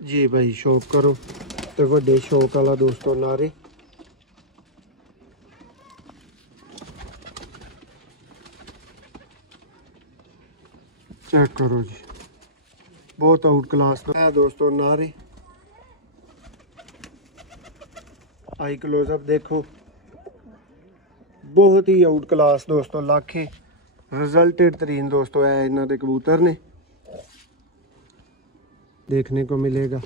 जी भाई शौक करो तो वड्डे शौक वाला दोस्तों नारे। चेक करो जी, बहुत आउट क्लास है दोस्तों नारे। आई क्लोजअप देखो, बहुत ही आउट क्लास दोस्तों लाखे रिजल्टेड तरीन दोस्तों है इन्हों के कबूतर ने देखने को मिलेगा।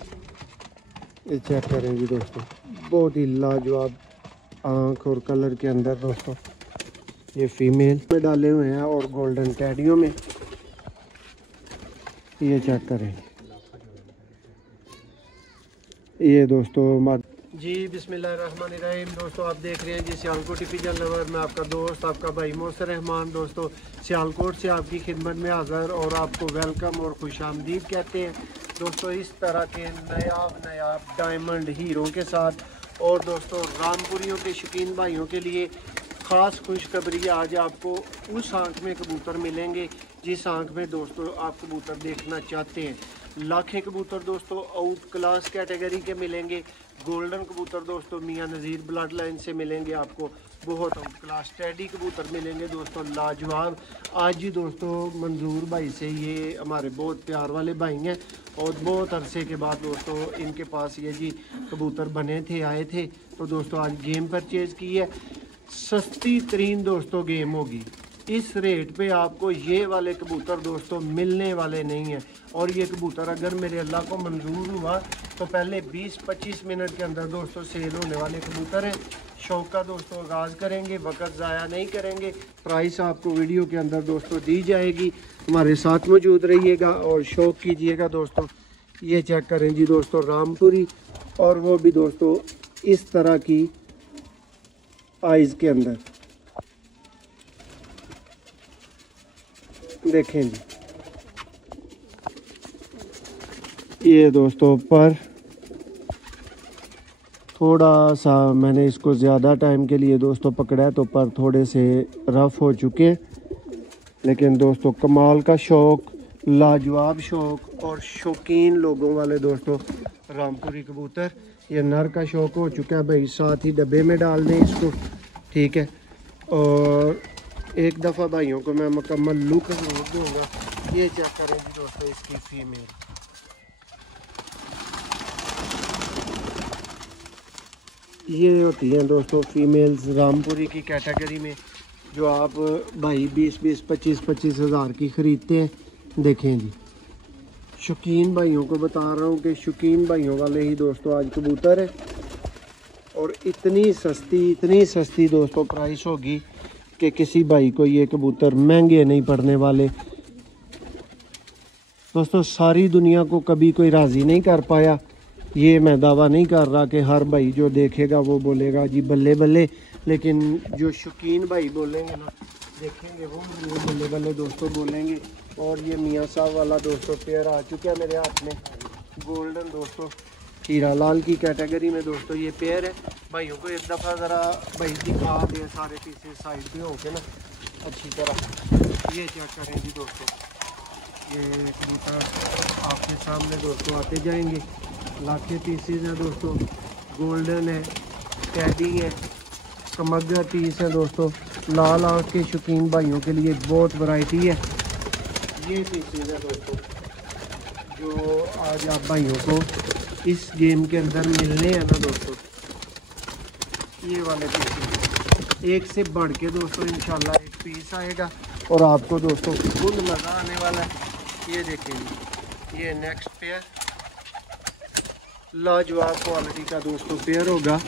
ये चेक करें जी दोस्तों, बहुत ही लाजवाब आँख और कलर के अंदर दोस्तों ये फीमेल में डाले हुए हैं और गोल्डन टैडियों में। ये चेक करें ये दोस्तों जी। बिस्मिल्लाहिर्रहमानिर्रहीम दोस्तों, आप देख रहे हैं जी सियालकोट पिजन लवर में आपका दोस्त आपका भाई मोहसिन रहमान दोस्तों सियालकोट से आपकी खिदमत में हाज़िर और आपको वेलकम और खुशामदीद कहते हैं दोस्तों। इस तरह के नयाब डायमंड हीरो के साथ और दोस्तों रामपुरियों के शौकीन भाइयों के लिए ख़ास खुशखबरी। आज आपको उस आंख में कबूतर मिलेंगे जिस आंख में दोस्तों आप कबूतर देखना चाहते हैं। लाखे कबूतर दोस्तों आउट क्लास कैटेगरी के मिलेंगे। गोल्डन कबूतर दोस्तों मियां नज़ीर ब्लड लाइन से मिलेंगे आपको। बहुत आउट क्लास टेडी कबूतर मिलेंगे दोस्तों लाजवाब। आज ही दोस्तों मंजूर भाई से, ये हमारे बहुत प्यार वाले भाई हैं और बहुत अरसे के बाद दोस्तों इनके पास ये जी कबूतर बने थे आए थे तो दोस्तों आज गेम परचेज़ की है। सस्ती तरीन दोस्तों गेम होगी। इस रेट पे आपको ये वाले कबूतर दोस्तों मिलने वाले नहीं हैं और ये कबूतर अगर मेरे अल्लाह को मंजूर हुआ तो पहले 20-25 मिनट के अंदर दोस्तों सेल होने वाले कबूतर हैं। शौक का दोस्तों आगाज़ करेंगे, वक्त ज़ाया नहीं करेंगे। प्राइस आपको वीडियो के अंदर दोस्तों दी जाएगी, हमारे साथ मौजूद रहिएगा और शौक कीजिएगा दोस्तों। ये चेक करें जी दोस्तों रामपुरी, और वो भी दोस्तों इस तरह की आइज़ के अंदर देखें जी। ये दोस्तों पर थोड़ा सा मैंने इसको ज़्यादा टाइम के लिए दोस्तों पकड़ा है तो पर थोड़े से रफ़ हो चुके हैं, लेकिन दोस्तों कमाल का शौक, लाजवाब शौक और शौकीन लोगों वाले दोस्तों रामपुरी कबूतर। ये नर का शौक हो चुका है भाई, साथ ही डब्बे में डाल दें इसको, ठीक है। और एक दफ़ा भाइयों को मैं मुकम्मल लुक जरूर दूँगा। ये चेक करें जी दोस्तों इसकी फीमेल, ये होती हैं दोस्तों फीमेल्स रामपुरी की कैटेगरी में जो आप भाई 20-20, 25-25 हज़ार की ख़रीदते हैं। देखें जी शौकीन भाइयों को बता रहा हूँ कि शौकीन भाइयों वाले ही दोस्तों आज कबूतर है और इतनी सस्ती दोस्तों प्राइस होगी कि किसी भाई को ये कबूतर महंगे नहीं पड़ने वाले दोस्तों। सारी दुनिया को कभी कोई राज़ी नहीं कर पाया, ये मैं दावा नहीं कर रहा कि हर भाई जो देखेगा वो बोलेगा जी बल्ले बल्ले, लेकिन जो शौकीन भाई बोलेंगे ना देखेंगे वो बल्ले बल्ले दोस्तों बोलेंगे। और ये मियाँ साहब वाला दोस्तों पेयर आ चुका है मेरे हाथ में, गोल्डन दोस्तों हीरा लाल की कैटेगरी में दोस्तों ये पेयर है। भाइयों को एक दफ़ा ज़रा भाई दिखा दें सारे पीसेस साइड पे होके ना अच्छी तरह। ये चेक करें जी दोस्तों, ये कबूतर आपके सामने दोस्तों आते जाएंगे। लाखे पीसेस हैं दोस्तों, गोल्डन है, टैडी है, कमगर पीस है दोस्तों। लाल आँख के शौकीन भाइयों के लिए बहुत वैरायटी है। ये पीसेस है दोस्तों जो आज आप भाइयों को इस गेम के अंदर मिलने हैं ना दोस्तों। ये वाले पीसेस एक से बढ़ के दोस्तों इंशाल्लाह एक पीस आएगा और आपको दोस्तों खुद मज़ा आने वाला है। ये देखेंगे ये नेक्स्ट पेयर लाजवाब क्वालिटी का दोस्तों पेयर होगा।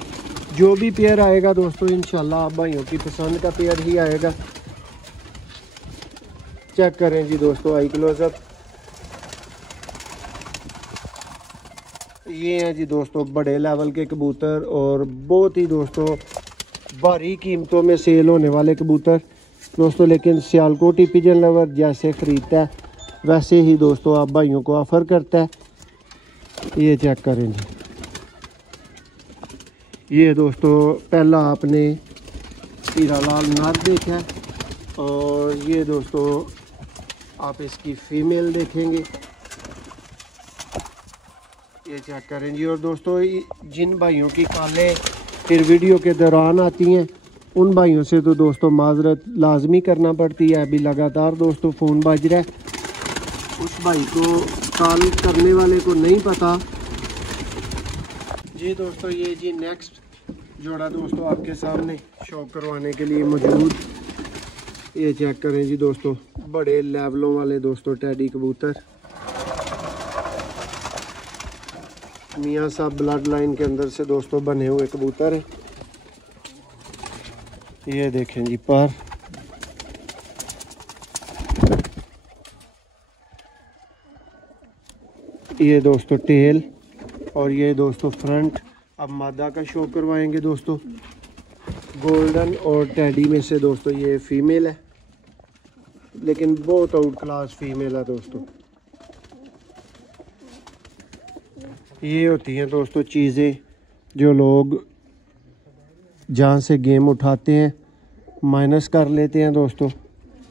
जो भी पेयर आएगा दोस्तों इंशाल्लाह आप भाइयों की पसंद का पेयर ही आएगा। चेक करें जी दोस्तों आई क्लोजअप, ये हैं जी दोस्तों बड़े लेवल के कबूतर और बहुत ही दोस्तों भारी कीमतों में सेल होने वाले कबूतर दोस्तों। लेकिन सियालकोट पिजन लवर जैसे ख़रीदता है वैसे ही दोस्तों आप भाइयों को ऑफ़र करता है। ये चेक करें जी, ये दोस्तों पहला आपने हीरा लाल नर देखा है और ये दोस्तों आप इसकी फीमेल देखेंगे। ये चेक करें जी। और दोस्तों जिन भाइयों की कॉलें फिर वीडियो के दौरान आती हैं उन भाइयों से तो दोस्तों माजरत लाजमी करना पड़ती है। अभी लगातार दोस्तों फ़ोन बज रहा है, उस भाई को कॉल करने वाले को नहीं पता जी। दोस्तों ये जी नेक्स्ट जोड़ा दोस्तों आपके सामने शौक करवाने के लिए मौजूद। ये चेक करें जी दोस्तों, बड़े लेवलों वाले दोस्तों टैडी कबूतर। मियाँ साहब ब्लड लाइन के अंदर से दोस्तों बने हुए कबूतर हैं। ये देखें जी पर, ये दोस्तों टेल और ये दोस्तों फ्रंट। अब मादा का शो करवाएंगे दोस्तों। गोल्डन और टैडी में से दोस्तों ये फीमेल है, लेकिन बहुत आउट क्लास फीमेल है दोस्तों। ये होती हैं दोस्तों चीज़ें जो लोग जहाँ से गेम उठाते हैं माइनस कर लेते हैं दोस्तों।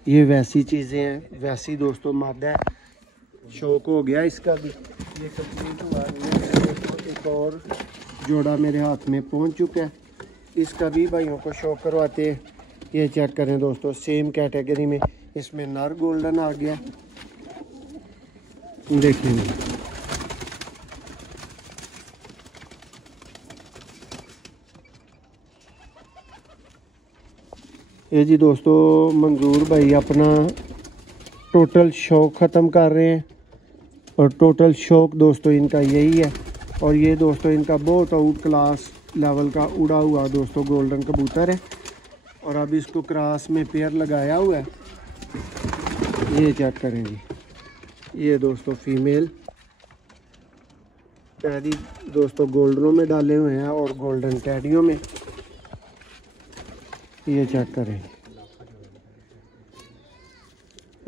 ये वैसी चीज़ें हैं, वैसी दोस्तों मादा है। शौक हो गया इसका भी, ये कंप्लीट हुआ। एक और जोड़ा मेरे हाथ में पहुंच चुका है, इसका भी भाइयों को शौक करवाते हैं। ये चेक करें दोस्तों, सेम कैटेगरी में इसमें नर गोल्डन आ गया, देखिए। ये जी दोस्तों मंजूर भाई अपना टोटल शौक ख़त्म कर रहे हैं, और टोटल शौक दोस्तों इनका यही है। और ये दोस्तों इनका बहुत आउट क्लास लेवल का उड़ा हुआ दोस्तों गोल्डन कबूतर है, और अब इसको क्रॉस में पेयर लगाया हुआ है। ये चेक करें जी, ये दोस्तों फीमेल टैडी दोस्तों गोल्डनों में डाले हुए हैं और गोल्डन टैडियों में। ये चेक करें,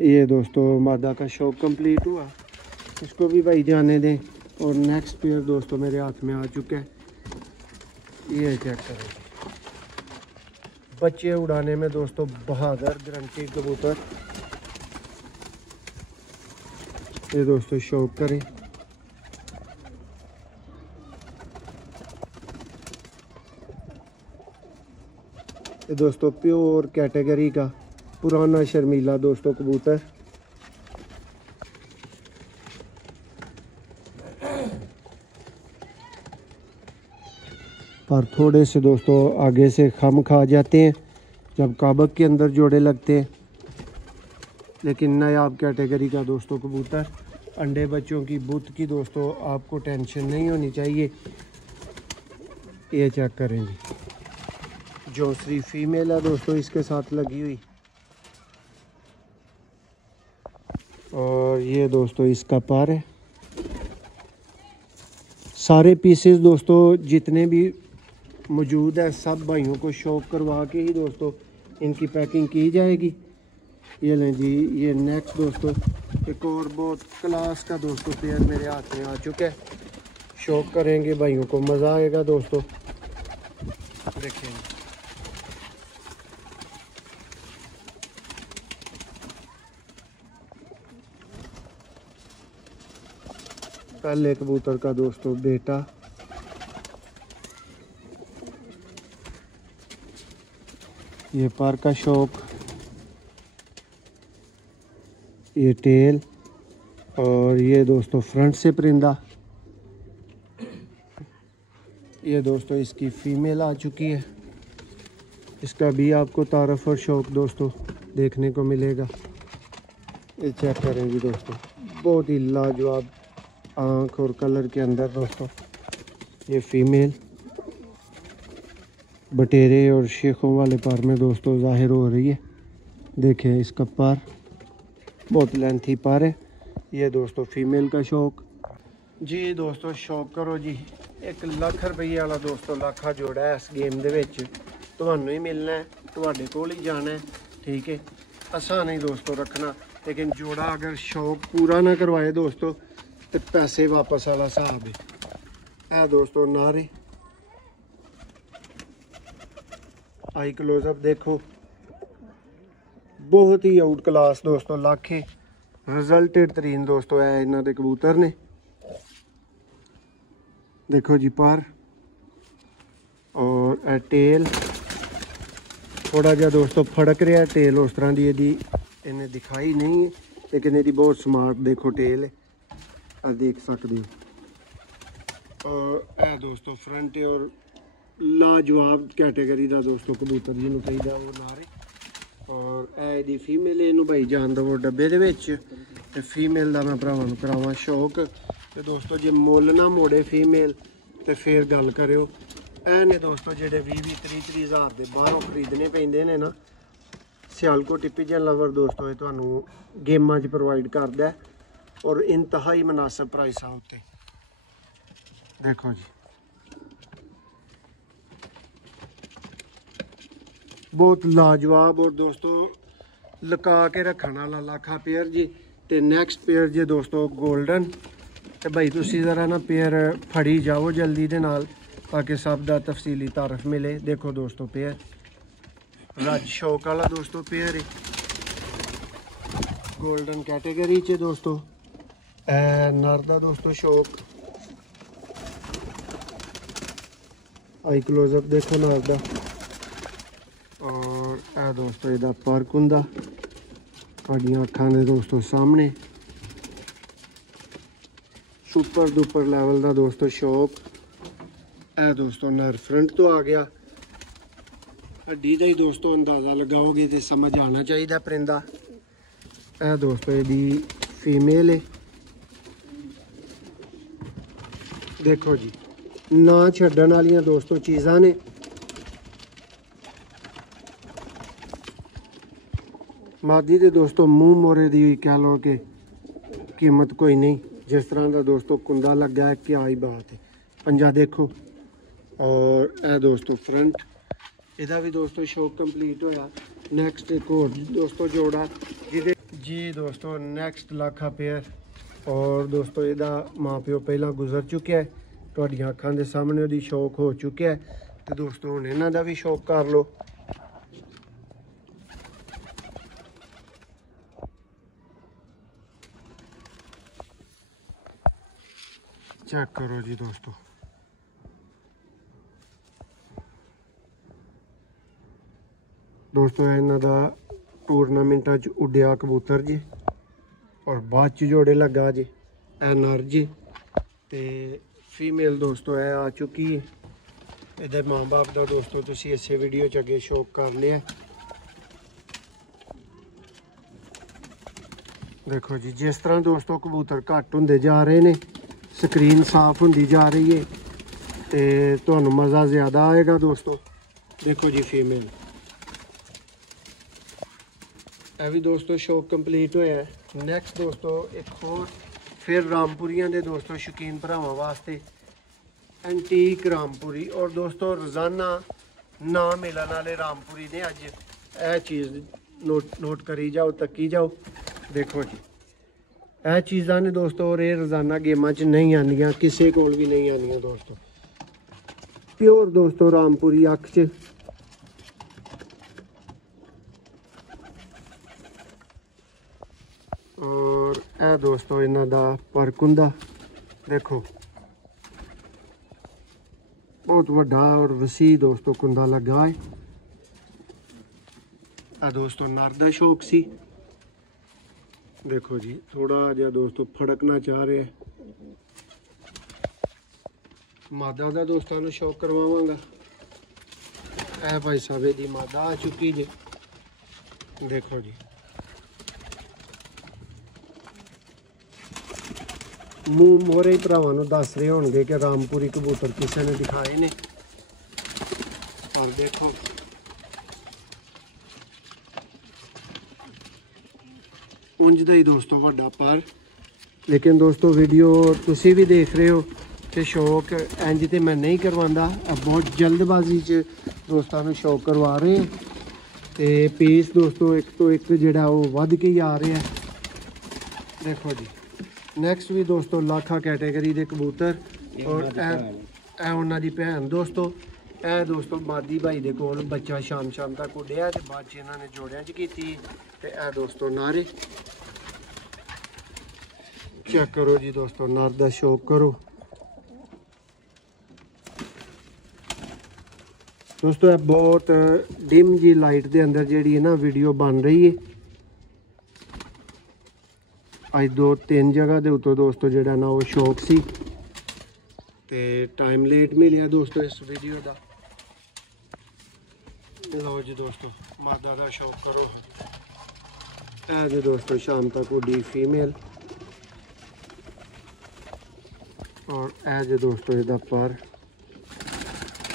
ये दोस्तों मादा का शौक कंप्लीट हुआ, इसको भी भाई जाने दें। और नेक्स्ट पेयर दोस्तों मेरे हाथ में आ चुका है। ये चेक करें, बच्चे उड़ाने में दोस्तों बहादुर गारंटी कबूतर। ये दोस्तों शौक करें, ये दोस्तों प्योर कैटेगरी का पुराना शर्मीला दोस्तों कबूतर। पर थोड़े से दोस्तों आगे से खम खा जाते हैं जब काबक के अंदर जोड़े लगते हैं। लेकिन नायाब कैटेगरी का दोस्तों कबूतर, अंडे बच्चों की बुत की दोस्तों आपको टेंशन नहीं होनी चाहिए। ये चेक करें जी, जोसरी फीमेल है दोस्तों इसके साथ लगी हुई। और ये दोस्तों इसका पर है। सारे पीसेस दोस्तों जितने भी मौजूद है सब भाइयों को शौक करवा के ही दोस्तों इनकी पैकिंग की जाएगी। ये लें जी, ये नेक्स्ट दोस्तों एक और बहुत क्लास का दोस्तों पेयर मेरे हाथ में आ चुका है। शौक करेंगे भाइयों को, मज़ा आएगा दोस्तों। देखिए पहले कबूतर का दोस्तों बेटा, ये पर का शौक, ये टेल, और ये दोस्तों फ्रंट से परिंदा। ये दोस्तों इसकी फीमेल आ चुकी है, इसका भी आपको तारफ़ और शौक दोस्तों देखने को मिलेगा। ये चेक करें जी दोस्तों, बहुत ही लाजवाब आँख और कलर के अंदर दोस्तों ये फीमेल बटेरे और शेखों वाले पर में दोस्तों ज़ाहिर हो रही है। देखें इसका पर बहुत लेंथी पर है। ये दोस्तों फीमेल का शौक जी। दोस्तों शौक करो जी, 1 लाख रुपये वाला दोस्तों लाखा जोड़ा है इस गेम दे विच तुहानू ही मिलना है, तुहाडे कोल ही जाना है। ठीक है, आसान नहीं दोस्तों रखना, लेकिन जोड़ा अगर शौक पूरा ना करवाए दोस्तों तो पैसे वापस वाला हिसाब है दोस्तों। नारे आई क्लोजअप देखो, बहुत ही आउट क्लास दोस्तों लाखे रिजल्टेड तरीन दोस्तों है इन्हों के कबूतर ने। देखो जी पर और टेल थोड़ा जिहा दोस्तों फड़क रहा है। टेल उस तरह की यदि इन्हें दिखाई नहीं है, लेकिन यदि बहुत स्मार्ट देखो टेल है, देख सकते हो। और दोस्तों फ्रंट है और लाजवाब कैटेगरी का दोस्तों कबूतर जिन्होंने कहीदा वो नारे। और यदि फीमेल इनू भाई जान दवो डब्बे दे विच ते फीमेल का मैं भरावां नूं करावां शौक। तो दोस्तों जे मुल ना मोड़े फीमेल तो फिर गल करियो। ਇਹ ਨੇ ਦੋਸਤੋ ਜਿਹੜੇ 20-30 ਹਜ਼ਾਰ ਦੇ ਬਾਹਰੋਂ ਖਰੀਦਣੇ ਪੈਂਦੇ ਨੇ ਨਾ, ਸਿਆਲਕੋਟ ਪਿਜਨ ਲਵਰ ਦੋਸਤੋ ਇਹ ਤੁਹਾਨੂੰ ਗੇਮਾਂ 'ਚ ਪ੍ਰੋਵਾਈਡ ਕਰਦਾ ਔਰ ਇੰਤਹਾਈ ਮੁਨਾਸਬ ਪ੍ਰਾਈਸਾਂ ਉੱਤੇ। ਦੇਖੋ ਜੀ ਬਹੁਤ ਲਾਜਵਾਬ ਔਰ ਦੋਸਤੋ ਲੁਕਾ ਕੇ ਰੱਖਣ ਵਾਲਾ ਲੱਖਾ ਪੇਅਰ ਜੀ। ਤੇ ਨੈਕਸਟ ਪੇਅਰ ਜੇ ਦੋਸਤੋ 골ਡਨ। ਤੇ ਭਾਈ ਤੁਸੀਂ ਜ਼ਰਾ ਨਾ ਪੇਅਰ ਫੜੀ ਜਾਓ ਜਲਦੀ ਦੇ ਨਾਲ ताकि सब का तफसीली तारफ मिले। देखो दोस्तों पेयर रज शौक वाला दोस्तों पेयर है गोल्डन कैटेगरी च दोस्तों। नर का दोस्तों शौक आई क्लोजअप देखो नर का। और यह दोस्तों ਇਹਦਾ परक ਹੁੰਦਾ ਤੁਹਾਡੀਆਂ ਅੱਖਾਂ ਦੇ दोस्तों सामने सुपर डुपर लेवल का दोस्तों शौक। ਇਹ दोस्तों नर फ्रंट तो आ गया। हड्डी का ही दोस्तों अंदाज़ा लगाओगे तो समझ आना चाहिए परिंदा। ਇਹ दोस्तों यदि फीमेल है। देखो जी ना छड्डण वालियां दोस्तों चीज़ां ने। मादी दे दोस्तों मूँह मोरे दी कह लो कि कीमत कोई नहीं। जिस तरह का दोस्तों कुंदा लगा है क्या ही बात है। पंजा देखो और यह दोस्तों फ्रंट ਇਹਦਾ भी दोस्तों शौक कंप्लीट होया। नैक्सट एक और दोस्तों जोड़ा जिदे जी दोस्तों नैक्सट लाखा पेयर। और दोस्तों ਇਹਦਾ माँ प्यो पहला गुजर चुका है ਤੁਹਾਡੀਆਂ ਅੱਖਾਂ ਦੇ ਸਾਹਮਣੇ ਉਹਦੀ शौक हो चुका है। तो दोस्तों ਹੁਣ ਇਹਨਾਂ ਦਾ भी शौक कर लो। चेक करो जी दोस्तों इन्हों का टूरनामेंटा च उड्या कबूतर जी और बाद च जोड़े लगा जी। ए नर जी ते फीमेल दोस्तों है आ चुकी है। इहदे माँ बाप का दोस्तों तुसी इस वीडियो च अगे शौक कर लिया। देखो जी जिस तरह दोस्तों कबूतर घट होंदे जा रहे हैं, स्क्रीन साफ होंदी जा रही है तो तुहानू मज़ा ज़्यादा आएगा दोस्तों। देखो जी फीमेल यह भी दोस्तों शौक कंप्लीट होया है। नैक्सट दोस्तों एक होर फिर रामपुरियां दे दोस्तों शौकीन भरावां वास्ते एंटीक रामपुरी। और दोस्तों रोज़ाना ना मिलने वाले रामपुरी ने अज यह चीज़ नोट करी जाओ तकी जाओ। देखो जी यह चीज़ां ने दोस्तों और ये रोज़ाना गेमां च नहीं आंदियां, किसी कोल भी नहीं आंदियां दोस्तों। प्योर दोस्तों रामपुरी अख च और यह दोस्तों इन्हों का परक हुंदा देखो बहुत वड्डा और वसी दोस्तों कुंदा लगा है। यह दोस्तों नर का शौक सी। देखो जी थोड़ा जिहा दोस्तों फड़कना चाह रहे हैं। मादा का दोस्तों को शौक करवावांगा। यह भाई साहब की मादा आ चुकी जी। देखो जी मूँह मोहरे ही भरावां नूं दस रहे होंगे कि रामपुरी कबूतर किसी ने दिखाए ने। और देखो उंज दा ही दोस्तों वड्डा पर। लेकिन दोस्तों वीडियो तुसी भी देख रहे हो कि शौक इंज ते मैं नहीं करवांदा, बहुत जल्दबाजी च दोस्तों नूं शौक करवा रहे हैं। तो पीस दोस्तों एक तो एक जिहड़ा वो वध के ही आ रहा है। देखो जी नैक्सट भी दोस्तों लाखा कैटेगरी के कबूतर और ए उन्हां दी भैन दोस्तों। ए दोस्तों मादी भाई दे कोल बच्चा शाम तक उड्या ते बाद च इन्हां ने जोड़ियां च कीती। ते ए दोस्तों नारे चेक करो जी दोस्तों नर दा शौक करो। दोस्तों बहुत डिम जी लाइट के अंदर जी है ना वीडियो बन रही है। अज 2-3 जगह के उत्तों दोस्तों जोड़ा ना वो शौक सी ते टाइम लेट मिलिया दोस्तों इस वीडियो का। लो जी दोस्तों मादा का शौक करो। है जी दोस्तों शाम तक उड़ी फीमेल और है जी दोस्तों इहदा पर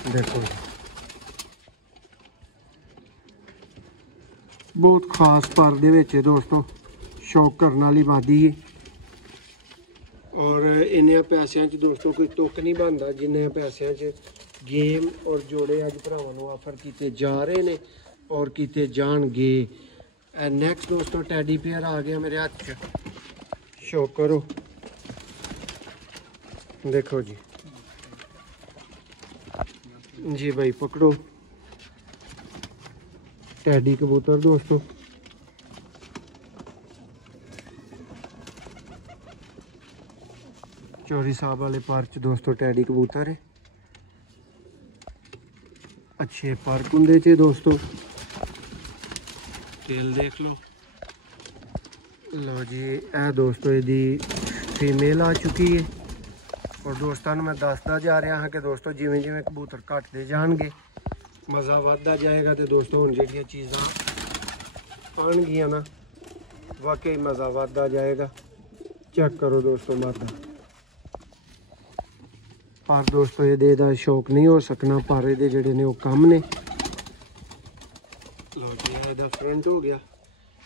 देखो बहुत खास पर दे विच दोस्तों शौक करने वाली मादी है। और इन्ने पैसों दोस्तों कोई तुक नहीं बनता जिन्ने पैसों गेम और जोड़े अज भरावां ऑफर किए जा रहे हैं और किए जाएंगे। नैक्सट दोस्तों टैडी पेयर आ गया मेरे हाथ च। शौक करो देखो जी जी भाई पकड़ो टैडी कबूतर दोस्तों। चौरी साहब वाले पार्क दोस्तों टैडी कबूतर है। अच्छे पार्क होंगे चे दोस्तों। तेल देख लो। लो जी ए दोस्तों यदि फीमेल आ चुकी है और दोस्तों मैं दसदा जा रहा हाँ कि दोस्तों जिमें जिमें कबूतर घटते जाएंगे मज़ा बढ़ता जाएगा। तो दोस्तों हुण जिहड़ियां चीज़ां आउणगियां ना वाकई मज़ा बढ़ता जाएगा। चेक करो दोस्तों मादा पर दोस्तों ये शौक नहीं हो सकना पर ये जोड़े ने वो कम ने। लो जी ये फ्रंट हो गया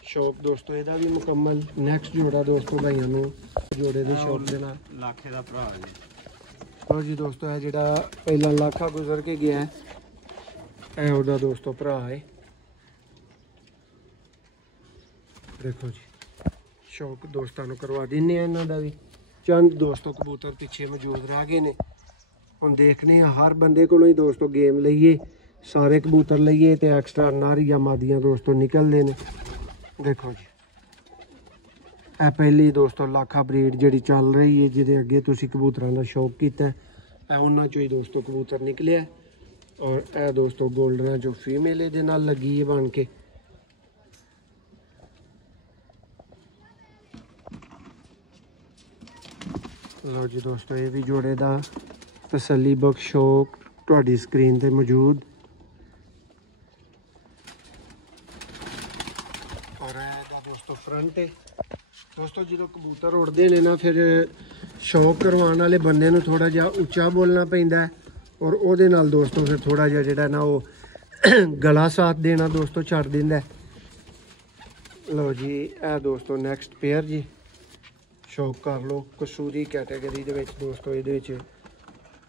शौक दोस्तों ये भी मुकम्मल। नैक्सट जोड़ा दोस्तों भाइयों को जोड़े के शौक के नाल लाखे का भरा है। लो जी दोस्तों है जोड़ा पहला लाखा गुजर के गया है उहदा दोस्तों भरा है। देखो जी शौक दोस्तों करवा देने इन्हों का भी। चंद दोस्तों कबूतर पिछे मौजूद रह गए ने। हम देखने हर बंदे को ही दोस्तों गेम लईए सारे कबूतर लईए तो एक्सट्रा नर या मादियाँ दोस्तों निकलते हैं। देखो जी ए पहली दोस्तों लाखा ब्रीड जी चल रही है जिदे अगे तुसी कबूतरों का शौक किया है उन्होंने चो ही दोस्तों कबूतर निकले। और ए दोस्तों गोल्डन जो फीमेल ये नाल लगी है बन के। लो जी दोस्तों ये भी जोड़े का तसली बख्श शौक तुहाडी स्क्रीन पर मौजूद। और दोस्तों फ्रंट है दोस्तों जो कबूतर उड़ते हैं ना फिर शौक करवाने वाले बंदे नूं थोड़ा जिहा उच्चा बोलना पैंदा है और उहदे नाल दोस्तों फिर थोड़ा जिहा जिहड़ा ना वो गला साथ देना दोस्तों छड्ड दिंदा है। लो जी ए दोस्तों नैक्सट पेयर जी शौक कर लो कसूरी कैटेगरी दे विच दोस्तों ये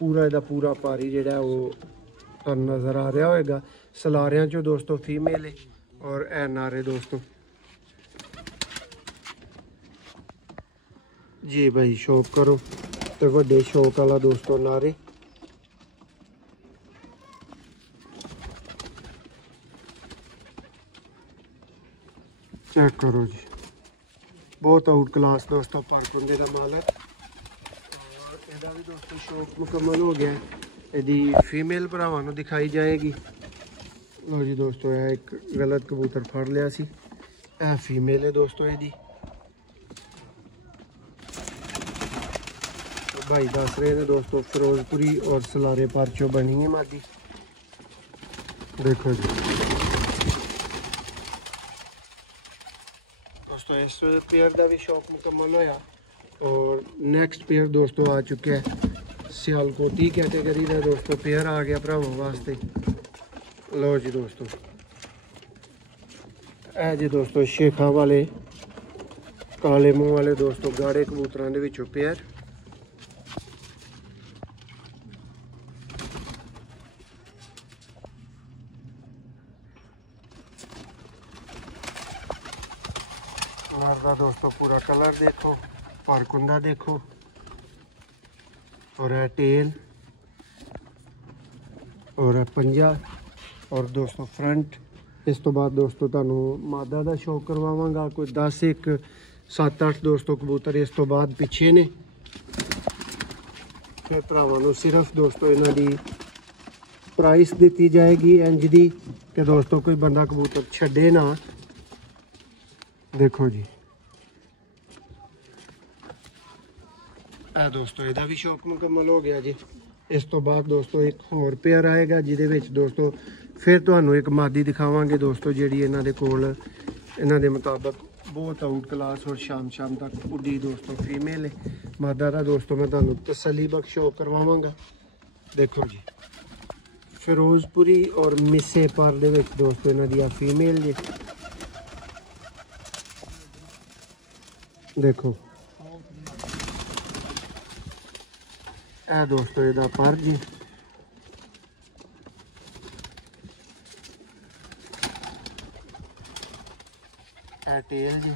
पूरा इहदा पूरा पारी जिहड़ा वो तुहानूं नज़र आ रहा होएगा। सलारियां चो दोस्तों फीमेल है और ए नारे दोस्तों जी भाई शौक करो तो वड्डे शौक वाला दोस्तों नारे। चेक करो जी बहुत आउट क्लास दोस्तों पारकुंदे का मालक। और यदा भी दोस्तों शौक मुकम्मल हो गया है। यदि फीमेल भरावां नूं दिखाई जाएगी। लो जी दोस्तों यह एक गलत कबूतर फड़ लिया सी यह फीमेल है दोस्तों यदि। तो भाई दस रहे हैं दोस्तों फिरोजपुरी और सलारे परचो बनी है मादी। देखो जी दोस्तों इस पेयर का भी शौक मुकम्मल होया। और नैक्सट पेयर दोस्तों आ चुके हैं सियालकोटी कैटेगरी का दोस्तों पेयर आ गया भरावां वास्ते। लो जी दोस्तों ए जी दोस्तों शेखा वाले काले मुँह वाले दोस्तों गाड़े कबूतरों के विचों पेयर। नर दोस्तों पूरा कलर देखो पारकुंदा देखो और है टेल और है पंजा और दोस्तों फ्रंट। इस तो बाद दोस्तों तुहानूं मादा का शौक करवावांगा कोई 10 एक 7-8 दोस्तों कबूतर इस तो बाद पिछे ने। फिर भरावां नूं सिर्फ दोस्तों इन्हां दी प्राइस दी जाएगी इंज दी कि दोस्तों कोई बंदा कबूतर छड़े ना। देखो जी दोस्तों ਇਹਦਾ भी शौक मुकम्मल हो गया जी। इस तो बाद दोस्तों एक होर पेयर आएगा जिहदे विच दोस्तों फिर तुहानू एक मादी दिखावांगे दोस्तों जिहड़ी इन्हां दे कोल इन्हां दे मुताबिक बहुत आउट क्लास और शाम तक उड़ी दोस्तों फीमेल है। मादा दा दोस्तों मैं तुहानू तसल्ली बख्श शो करवावांगा। देखो जी फिरोजपुरी और मिस्से पर दे विच दोस्तों इन्हां दी फीमेल जी। देखो ए दोस्तों इहदा पर जी। ए टेल जी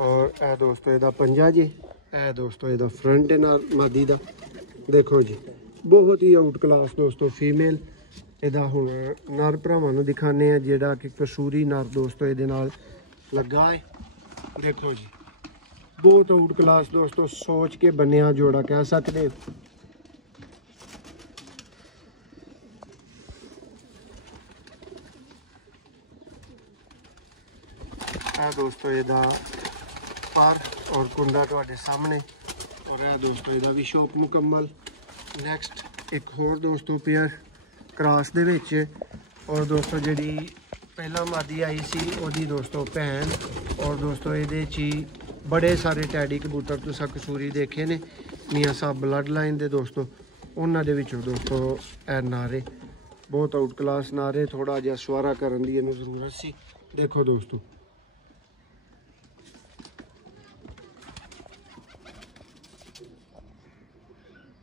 और ए दोस्तों इहदा पंजा जी। ए दोस्तों इहदा फ्रंट है मादी दा। देखो जी बहुत ही आउट क्लास दोस्तों फीमेल। इहदा हुण नर भरावां नूं दिखाने आ जिहड़ा कि कसूरी नर दोस्तों इहदे नाल लगा है। देखो जी बहुत आउट क्लास दोस्तों सोच के बनिया जोड़ा कह सकते। दोस्तों इहदा पर और कुंडा तुहाडे सामने और दोस्तों इहदा भी शौक मुकम्मल। नैक्सट एक होर दोस्तों पेयर क्रॉस दे विच और दोस्तों जिहड़ी पहला मादी आई सी ओहदी दोस्तों भैन और दोस्तों इहदे च ही बड़े सारे टैडी कबूतर तुसां कसूरी देखे ने मियाँ साहब ब्लड लाइन दे दोस्तों उन्हां दे विचों दोस्तों ए नारे बहुत आउट क्लास नारे थोड़ा जिहा सवारा करन दी इहनूं जरूरत सी। देखो दोस्तों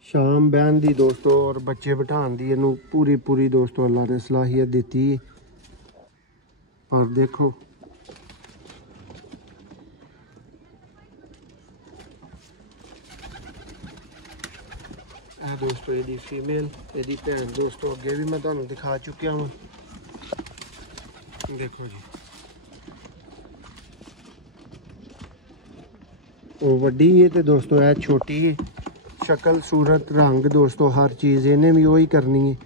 शाम बहन दी दोस्तों और बच्चे बिठाने दी इहनूं पूरी दोस्तों अल्लाह ने सलाहियत दी है। और देखो दोस्तों यदि फीमेल यदि भैन दोस्तों अगे भी मैं तुहानू दिखा चुकिया हूँ। देखो जी वो वड्डी है तो दोस्तों है छोटी है। शक्ल सूरत रंग दोस्तों हर चीज़ इन्हें भी वही करनी है।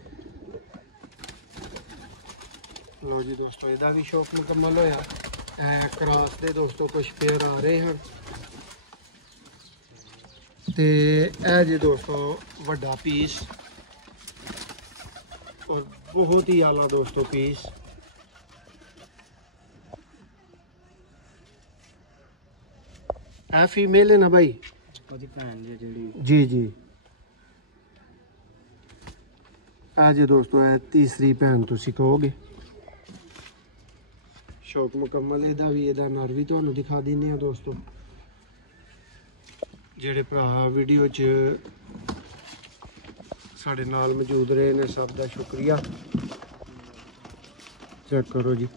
लो जी दोस्तों इहदा भी शौक मुकम्मल होया। क्रॉस दे दोस्तों कुछ पेयर आ रहे हैं ते ए जी दोस्तों वड्डा पीस और बहुत ही आला दोस्तों पीस। ए फीमेल है ना भाई जी जी। आज दोस्तों है तीसरी भैन तुसी कहोगे। शौक मुकम्मल इहदा भी इहदा नर भी तुहानू दिखा देने आ दोस्तों। जेड़े भरा वीडियो च साढ़े नाल मौजूद रहे ने सब दा शुक्रिया। चेक करो जी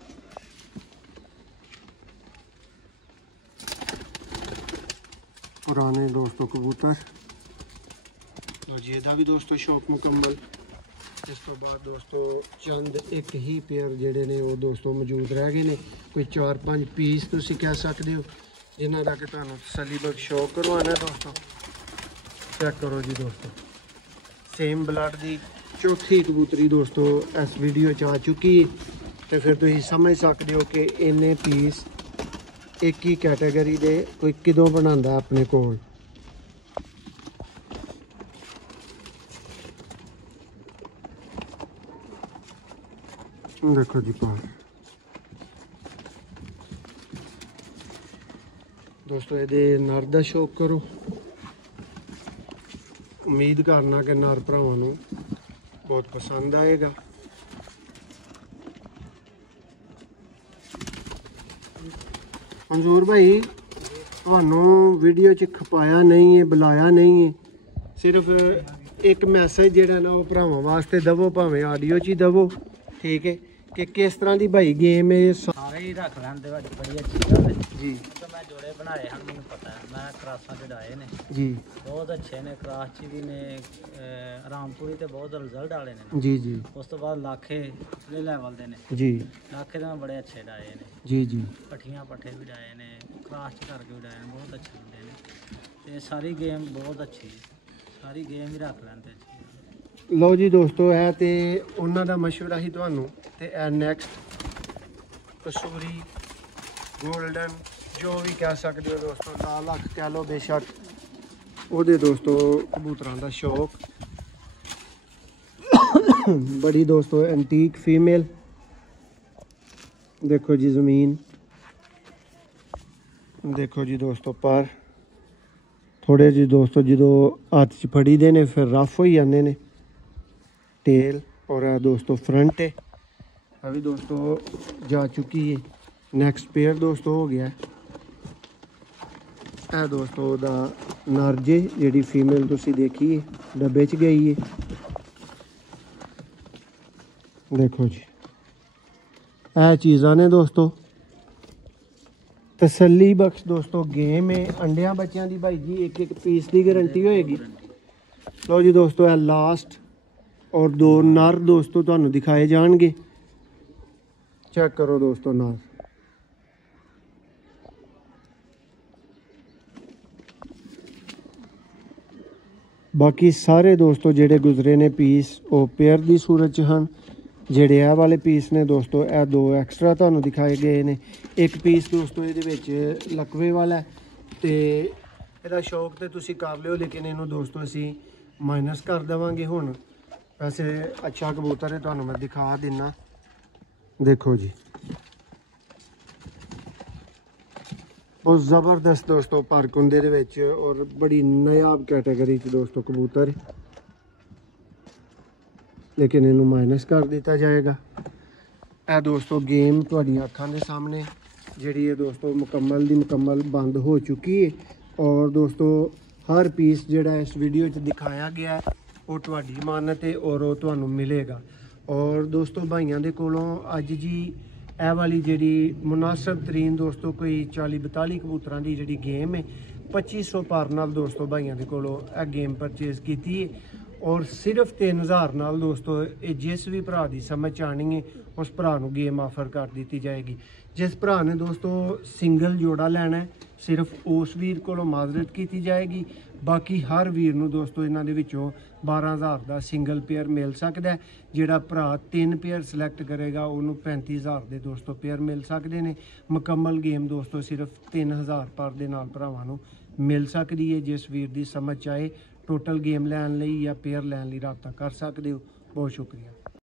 पुराने दोस्तों कबूतर। लो जी इहदा भी दोस्तों शौक मुकम्मल। इस तो बाद दोस्तों चंद एक ही पेयर जेडे ने वो दोस्तों मौजूद रह गए ने कोई 4-5 पीस तुसी कह सकते हो जिन्हों का कि तुहानू तसल्ली बख्श शौक करवाना है दोस्तों। चेक करो जी दोस्तों सेम ब्लड की चौथी कबूतरी दोस्तों इस वीडियो च आ चुकी है। तो फिर तुम समझ सकते हो कि इन्ने पीस एक ही कैटेगरी दे कोई किदों बनांदा अपने कोल। देखो जी पास दोस्तों ये नर दा शौक करो। उम्मीद करना कि नर भरावां नूं बहुत पसंद आएगा। मंजूर भाई तुहानू वीडियो च खपाया नहीं है बुलाया नहीं है सिर्फ एक मैसेज जिहड़ा ना वो भरावां वास्ते दवो भावें आडियो च ही दवो ठीक है कि किस तरह की भाई गेम है। सारे ही रख लेंदे बड़ी अच्छी गल है जी। तो मैं जोड़े बनाए हैं मैंने पता है मैं क्रासा चढ़ाए ने जी बहुत अच्छे ने क्रास च भी ने रामपुरी ते बहुत रिजल्ट वाले ने जी जी। उस तो बाद लाखे पिछले लेवल दे ने जी लाखे तो बड़े अच्छे डाए ने जी जी। पट्ठियां पट्ठे भी डाए ने क्रास च करके भी डाए ने बहुत अच्छे होंगे ने ते सारी गेम बहुत अच्छी है सारी गेम ही रख लेंदे अच्छी। ਲਓ ਜੀ ਦੋਸਤੋ, ਇਹ ਤੇ ਉਹਨਾਂ ਦਾ ਮਸ਼ਵਰਾ ਹੀ ਤੁਹਾਨੂੰ, ਤੇ ਇਹ ਨੈਕਸਟ ਕਸੂਰੀ ਗੋਲਡਨ ਜੋ ਵੀ ਕਹਿ ਸਕਦੇ ਹੋ ਦੋਸਤੋ, ਲਾਲ ਅੱਖ ਕਹਿ ਲਓ ਬੇਸ਼ੱਕ, ਉਹਦੇ ਦੋਸਤੋ ਕਬੂਤਰਾਂ ਦਾ ਸ਼ੌਕ। ਬੜੀ ਦੋਸਤੋ ਐਂਟੀਕ ਫੀਮੇਲ, ਦੇਖੋ ਜੀ ਜ਼ਮੀਨ, ਦੇਖੋ ਜੀ ਦੋਸਤੋ ਪਰ ਥੋੜੇ ਜਿਹੇ ਦੋਸਤੋ ਜਦੋਂ ਹੱਥ 'ਚ ਫੜੀ ਦੇ ਨੇ ਫਿਰ ਰਫ ਹੋ ਜਾਂਦੇ ਨੇ। ਟੇਲ और दोस्तों फ्रंट है अभी दोस्तों जा चुकी है। नेक्स्ट पेयर दोस्तों हो गया है दोस्तों दा नर जे जी फीमेल तुसी देखी है डब्बे च गई है। देखो जी यह चीज़ां ने दोस्तों, तसल्ली बख्श दोस्तों गेम है। अंडिया बच्चों की भाई जी एक पीस की गारंटी होएगी। लो जी दोस्तों यह लास्ट और दो नर दोस्तों तुहानू दिखाए जाएंगे। चेक करो दोस्तों नर, बाकी सारे दोस्तों जेड़े गुजरे ने पीस वो पेयर की सूरत च हैं। जेड़े ए वाले पीस ने दोस्तों ए दो एक्स्ट्रा तुहानू दिखाए गए ने। एक पीस दोस्तों ये लकवे वाला है तो ਇਹਦਾ शौक तो तुसी कर लियो, लेकिन इनू दोस्तों असी माइनस कर देवांगे हुण। वैसे अच्छा कबूतर है, तुहानू मैं दिखा देना। देखो जी बहुत ज़बरदस्त दोस्तों परकुंदे दे विच और बड़ी नायाब कैटेगरी च दोस्तों कबूतर, लेकिन इनू माइनस कर दिता जाएगा। ए दोस्तों गेम तुहाडी अखां दे सामने जिहड़ी है दोस्तों मुकम्मल दी मुकम्मल बंद हो चुकी है। और दोस्तों हर पीस जिहड़ा इस वीडियो च दिखाया गया है वो तुहाडी मानत है और वो तुहानू मिलेगा। और दोस्तों भाइयों दे कोलों अज जी ए वाली जिहड़ी मुनासिब तरीन दोस्तों कोई 40-42 कबूतरां दी जिहड़ी गेम है 2500 पर नाल दोस्तों भाइयों दे कोलों ए गेम परचेज कीती है। और सिर्फ 3000 नाल दोस्तों ये जिस भी भरा दी समझ आनी है उस भरा नू गेम ऑफर कर दी जाएगी। जिस भरा ने दोस्तों सिंगल जोड़ा लेना है सिर्फ उस वीर को माजरत की जाएगी। बाकी हर वीर नू दोस्तों इन्हां दे विचों 12000 का सिंगल पेयर मिल सकता है। जिहड़ा भरा 3 पेयर सिलेक्ट करेगा उन्होंने 35000 के दोस्तों पेयर मिल सकते हैं। मुकम्मल गेम दोस्तों सिर्फ 3000 पर दे नाल भरावां नू मिल सकती है। जिस वीर की समझ आए टोटल गेम लैन लई या पेयर लैन लई राबता कर सकते हो। बहुत शुक्रिया।